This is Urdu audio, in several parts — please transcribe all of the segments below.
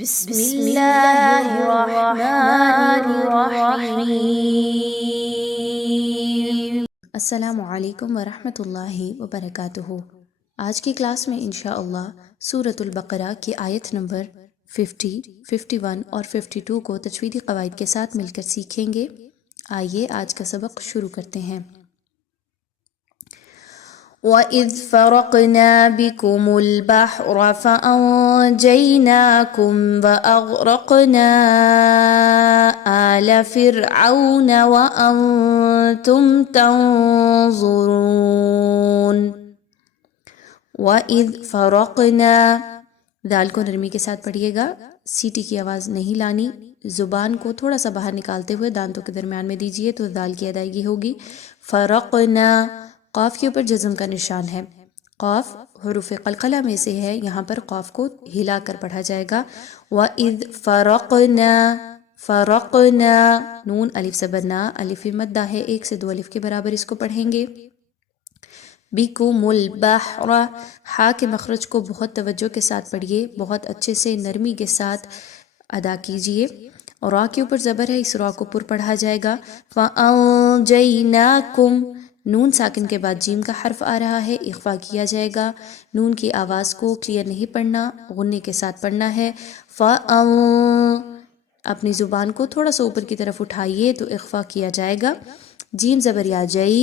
بسم اللہ الرحمن الرحیم۔ السلام علیکم ورحمۃ اللہ وبرکاتہ۔ آج کی کلاس میں انشاءاللہ سورۃ البقرہ کی آیت نمبر 50، 51 اور 52 کو تجویدی قواعد کے ساتھ مل کر سیکھیں گے۔ آئیے آج کا سبق شروع کرتے ہیں۔ وَإِذْ فَرَقْنَا بِكُمُ الْبَحْرَ فَأَنْجَيْنَاكُمْ وَأَغْرَقْنَا آلَ فِرْعَوْنَ وَأَنْتُمْ تَنْظُرُونَ۔ وَإِذْ فَرَقْنَا، دال کو نرمی کے ساتھ پڑھیے گا، سیٹی کی آواز نہیں لانی، زبان کو تھوڑا سا باہر نکالتے ہوئے دانتوں کے درمیان میں دیجئے تو دال کی ادائیگی ہوگی۔ فرقنا، قاف کے اوپر جزم کا نشان ہے، قاف حروف قلقلہ میں سے ہے، یہاں پر قاف کو ہلا کر پڑھا جائے گا۔ وَإِذْ فَرَقْنَا، فرقنا، نون الف زبر نا، الف مدہ ہے، 1 سے 2 الف کے برابر اس کو پڑھیں گے۔ بِكُمُ الْبَحْرَ، ہا کے مخرج کو بہت توجہ کے ساتھ پڑھیے، بہت اچھے سے نرمی کے ساتھ ادا کیجئے۔ اور را کے اوپر زبر ہے، اس را کو پر پڑھا جائے گا۔ فَأَنْجَيْنَاكُمْ، نون ساکن کے بعد جیم کا حرف آ رہا ہے، اخفا کیا جائے گا، نون کی آواز کو کلیئر نہیں پڑھنا، غنّے کے ساتھ پڑھنا ہے۔ اپنی زبان کو تھوڑا سا اوپر کی طرف اٹھائیے تو اخفا کیا جائے گا۔ جیم زبر یا جئی،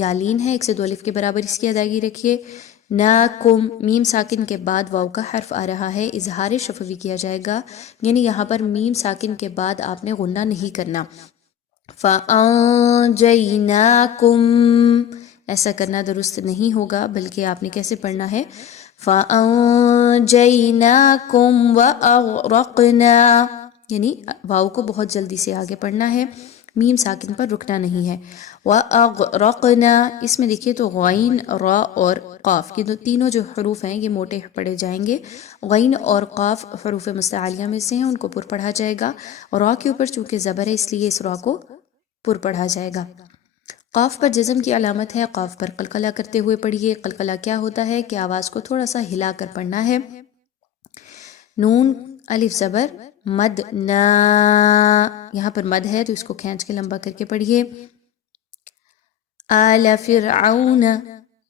یا لین ہے، 1 سے 2 الف کے برابر اس کی ادائیگی رکھیے۔ ناکم، میم ساکن کے بعد واو کا حرف آ رہا ہے، اظہار شفوی کیا جائے گا، یعنی یہاں پر میم ساکن کے بعد آپ نے غنّہ نہیں کرنا۔ فَأَنْجَيْنَاكُمْ، ایسا کرنا درست نہیں ہوگا، بلکہ آپ نے کیسے پڑھنا ہے؟ فَأَنْجَيْنَاكُمْ وَأَغْرَقْنَا، یعنی واو کو بہت جلدی سے آگے پڑھنا ہے، میم ساکن پر رکنا نہیں ہے۔ وَأَغْرَقْنَا، اس میں دیکھیے تو غین، را اور قاف کی تینوں جو حروف ہیں یہ موٹے پڑھے جائیں گے۔ غین اور قاف حروف مستعلیہ میں سے ہیں، ان کو پر پڑھا جائے گا، اور را کے اوپر چونکہ زبر ہے اس لیے اس را کو پر پڑھا جائے گا۔ قاف پر جزم کی علامت ہے، قاف پر قلقلہ کرتے ہوئے پڑھیے۔ قلقلہ کیا ہوتا ہے کہ آواز کو تھوڑا سا ہلا کر پڑھنا ہے۔ نون الف زبر مد نا، یہاں پر مد ہے تو اس کو کھینچ کے لمبا کر کے پڑھیے۔ آل فرعون،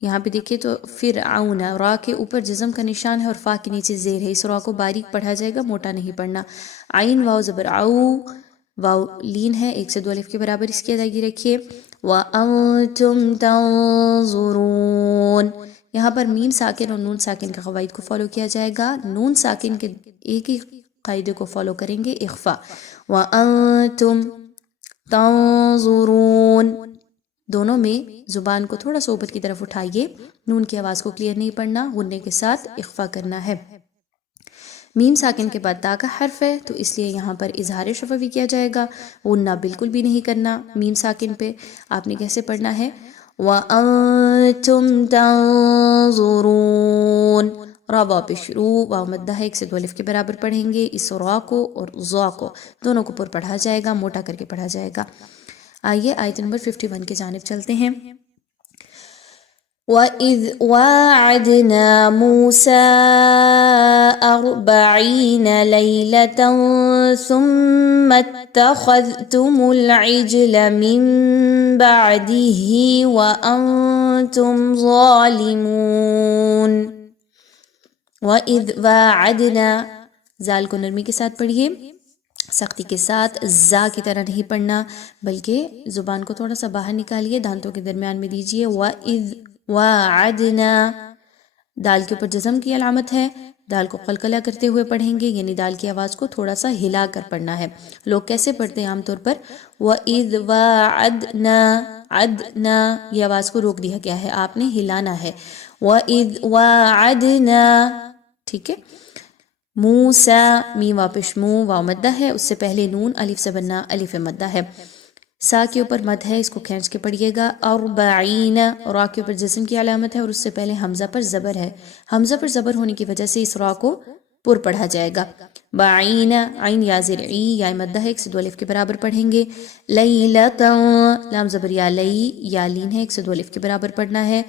یہاں پہ دیکھیے تو فرعون، را کے اوپر جزم کا نشان ہے اور فا کے نیچے زیر ہے، اس را کو باریک پڑھا جائے گا، موٹا نہیں پڑھنا۔ عین واو زبر عو، واو لین ہے، 1 سے 2 الف کے برابر اس کی ادائیگی رکھیے۔ وَأَنْتُمْ تَنْظُرُونَ، یہاں پر میم ساکن اور نون ساکن کے قواعد کو فالو کیا جائے گا، نون ساکن کے ایک ہی قاعدے کو فالو کریں گے، اخفا۔ وَأَنْتُمْ تَنْظُرُونَ، دونوں میں زبان کو تھوڑا سا اوپر کی طرف اٹھائیے، نون کی آواز کو کلیئر نہیں پڑھنا، غنّے کے ساتھ اخفا کرنا ہے۔ میم ساکن کے بعد تا کا حرف ہے تو اس لیے یہاں پر اظہار شفوی کیا جائے گا، غنّہ بالکل بھی نہیں کرنا میم ساکن پہ۔ آپ نے کیسے پڑھنا ہے؟ وَأَنْتُمْ تَنْظُرُونَ، را واو پہ شروع، واو مدہ ہے، 1 سے 2 الف کے برابر پڑھیں گے، اس را کو اور ضا کو دونوں کو پر پڑھا جائے گا، موٹا کر کے پڑھا جائے گا۔ آئیے آیت نمبر 51 کی جانب چلتے ہیں۔ وَإِذْ وَاعَدْنَا مُوسَىٰ 40 لَيْلَةً ثُمَّ اتَّخَذْتُمُ الْعِجْلَ مِن بَعْدِهِ وَأَنْتُمْ ظَالِمُونَ۔ وَإِذْ وَاعَدْنَا، زال کو نرمی کے ساتھ پڑھیے، سختی کے ساتھ، زا کی طرح نہیں پڑھنا، بلکہ زبان کو تھوڑا سا باہر نکالیے، دانتوں کے درمیان میں دیجئے۔ وَإِذْ وَاعَدْنَا، دال کے اوپر جزم کی علامت ہے، دال کو قلقلہ کرتے ہوئے پڑھیں گے، یعنی دال کی آواز کو تھوڑا سا ہلا کر پڑھنا ہے۔ لوگ کیسے پڑھتے ہیں عام طور پر؟ وَإِذْ وَاعَدْنَا، عدنا، یہ آواز کو روک دیا گیا ہے، آپ نے ہلانا ہے۔ وَإِذْ وَاعَدْنَا، ٹھیک ہے۔ موسیٰ، میم واپش مو، واو مدہ ہے، اس سے پہلے نون الف زبر نا، الف مدہ ہے، سا کے اوپر مد ہے، اس کو کھینچ کے پڑھیے گا۔ 40، را کے اوپر جسم کی علامت ہے اور اس سے پہلے حمزہ پر زبر ہے، حمزہ پر زبر ہونے کی وجہ سے اس را کو پر پڑھا جائے گا۔ بعین، عین یا زر عی، یا مدہ ہے، 1 سے 2 الف کے برابر پڑھیں گے۔ لیلۃ، لام زبر یا لئی، یا لین ہے، 1 سے 2 الف کے برابر پڑھنا ہے۔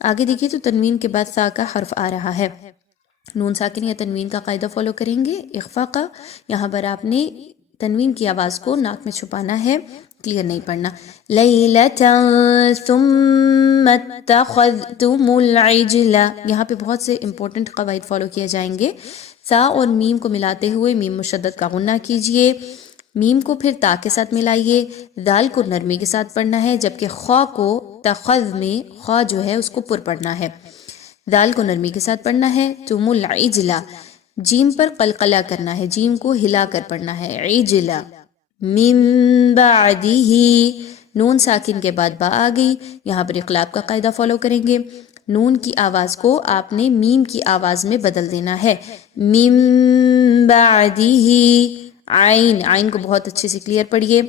آگے دیکھیے تو تنوین کے بعد سا کا حرف آ رہا ہے۔ نون ساکن یا تنوین کا قاعدہ فالو کریں گے اخفا کا. یہاں پر آپ نے تنوین کی آواز کو ناک میں چھپانا ہے، کلیئر نہیں پڑھنا. لیلتا ثم اتخذتم العجل، یہاں پہ بہت سے امپورٹنٹ قواعد فالو کیے جائیں گے. سا اور میم کو ملاتے ہوئے میم مشدد کا غنہ کیجئے، میم کو پھر تا کے ساتھ ملائیے، دال کو نرمی کے ساتھ پڑھنا ہے، جبکہ خوا کو تخذ میں خوا جو ہے اس کو پر پڑھنا ہے، دال کو نرمی کے ساتھ پڑھنا ہے. تم العجلہ، جیم پر قلقلہ کرنا ہے، جیم کو ہلا کر پڑھنا ہے، عجلہ. من بعدہ، نون ساکن کے بعد با آ گئی، یہاں پر اقلاب کا قاعدہ فالو کریں گے. نون کی آواز کو آپ نے میم کی آواز میں بدل دینا ہے. من بعدہ، عین، عین کو بہت اچھے سے کلیئر پڑھیے.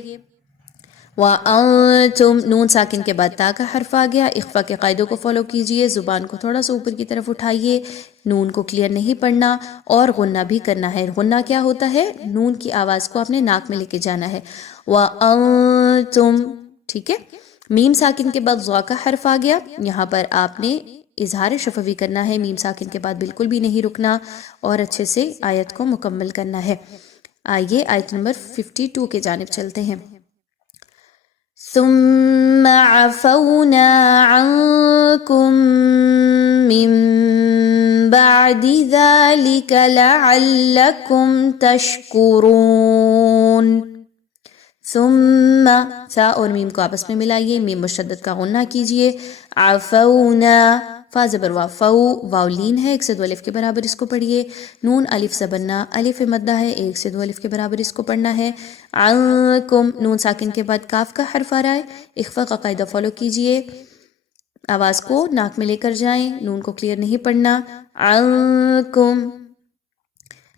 وَأَنْتُمْ، نون ساکن کے بعد تا کا حرف آ گیا، اخفا کے قاعدوں کو فالو کیجئے، زبان کو تھوڑا سا اوپر کی طرف اٹھائیے، نون کو کلیئر نہیں پڑھنا اور غنہ بھی کرنا ہے. غنہ کیا ہوتا ہے؟ نون کی آواز کو آپ نے ناک میں لے کے جانا ہے. وَأَنْتُمْ، ٹھیک ہے. میم ساکن کے بعد ضا کا حرف آ گیا، یہاں پر آپ نے اظہار شفوی کرنا ہے، میم ساکن کے بعد بالکل بھی نہیں رکنا اور اچھے سے آیت کو مکمل کرنا ہے. آئیے آیت نمبر 52 کے جانب چلتے ہیں. ثم عفونا عنكم من بعد ذلك لعلكم تشكرون. ثم، سا اور میم کو آپس میں ملائیے، میم مشدد کا غنہ کیجئے. عفونا، فا زبر وا، فو، واو لین ہے، 1 سے 2 الف کے برابر اس کو پڑھیے. نون الف زبرنا، الف مدہ ہے، 1 سے 2 الف کے برابر اس کو پڑھنا ہے. عنکم، نون ساکن کے بعد کاف کا حرف آ رہا ہے، اخفا کا قاعدہ فالو کیجئے، آواز کو ناک میں لے کر جائیں، نون کو کلیئر نہیں پڑھنا. عنکم،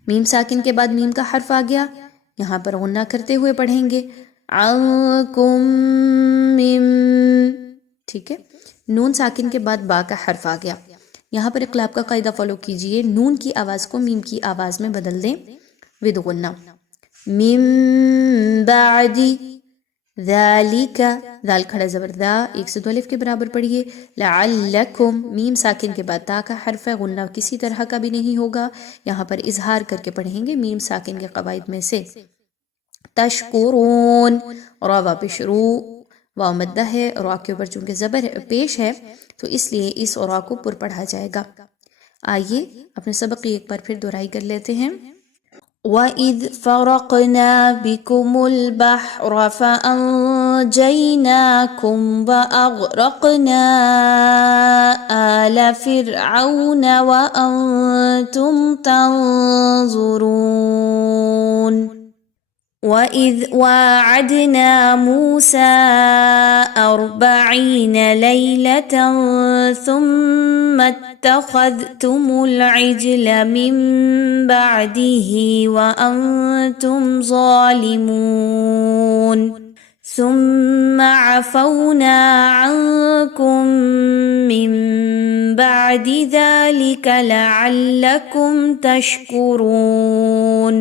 میم ساکن کے بعد میم کا حرف آ گیا، یہاں پر غنہ کرتے ہوئے پڑھیں گے. عنکم مم، ٹھیک ہے. نون ساکن کے بعد با کا حرف آ گیا، یہاں پر اقلاب کا قاعدہ فالو کیجئے، نون کی آواز کو میم کی آواز میں بدل دیں ود غنہ. من بعد ذالک، ذال کھڑا زبر دا، 1 سے 2 الف کے برابر پڑھیے. لعلکم، میم ساکن کے بعد تا کا حرف ہے، غنہ کسی طرح کا بھی نہیں ہوگا، یہاں پر اظہار کر کے پڑھیں گے میم ساکن کے قواعد میں سے. تشکرون، را وا پہ شروع، واو مدہ ہے، را کے اوپر چونکہ زبر پیش ہے تو اس لیے اس را کو پر پڑھا جائے گا. آئیے اپنے سبق کی ایک بار پھر دہرائی کر لیتے ہیں. وَإِذْ فَرَقْنَا بِكُمُ الْبَحْرَ فَأَنْجَيْنَاكُمْ وَأَغْرَقْنَا آلَ فِرْعَوْنَ وَأَنْتُمْ تَنْظُرُونَ. وَإِذْ وَاعَدْنَا مُوسَىٰ 40 لَيْلَةً ثُمَّ اتَّخَذْتُمُ الْعِجْلَ مِن بَعْدِهِ وَأَنْتُمْ ظَالِمُونَ. ثُمَّ عَفَوْنَا عَنْكُمْ مِن بَعْدِ ذَلِكَ لَعَلَّكُمْ تَشْكُرُونَ.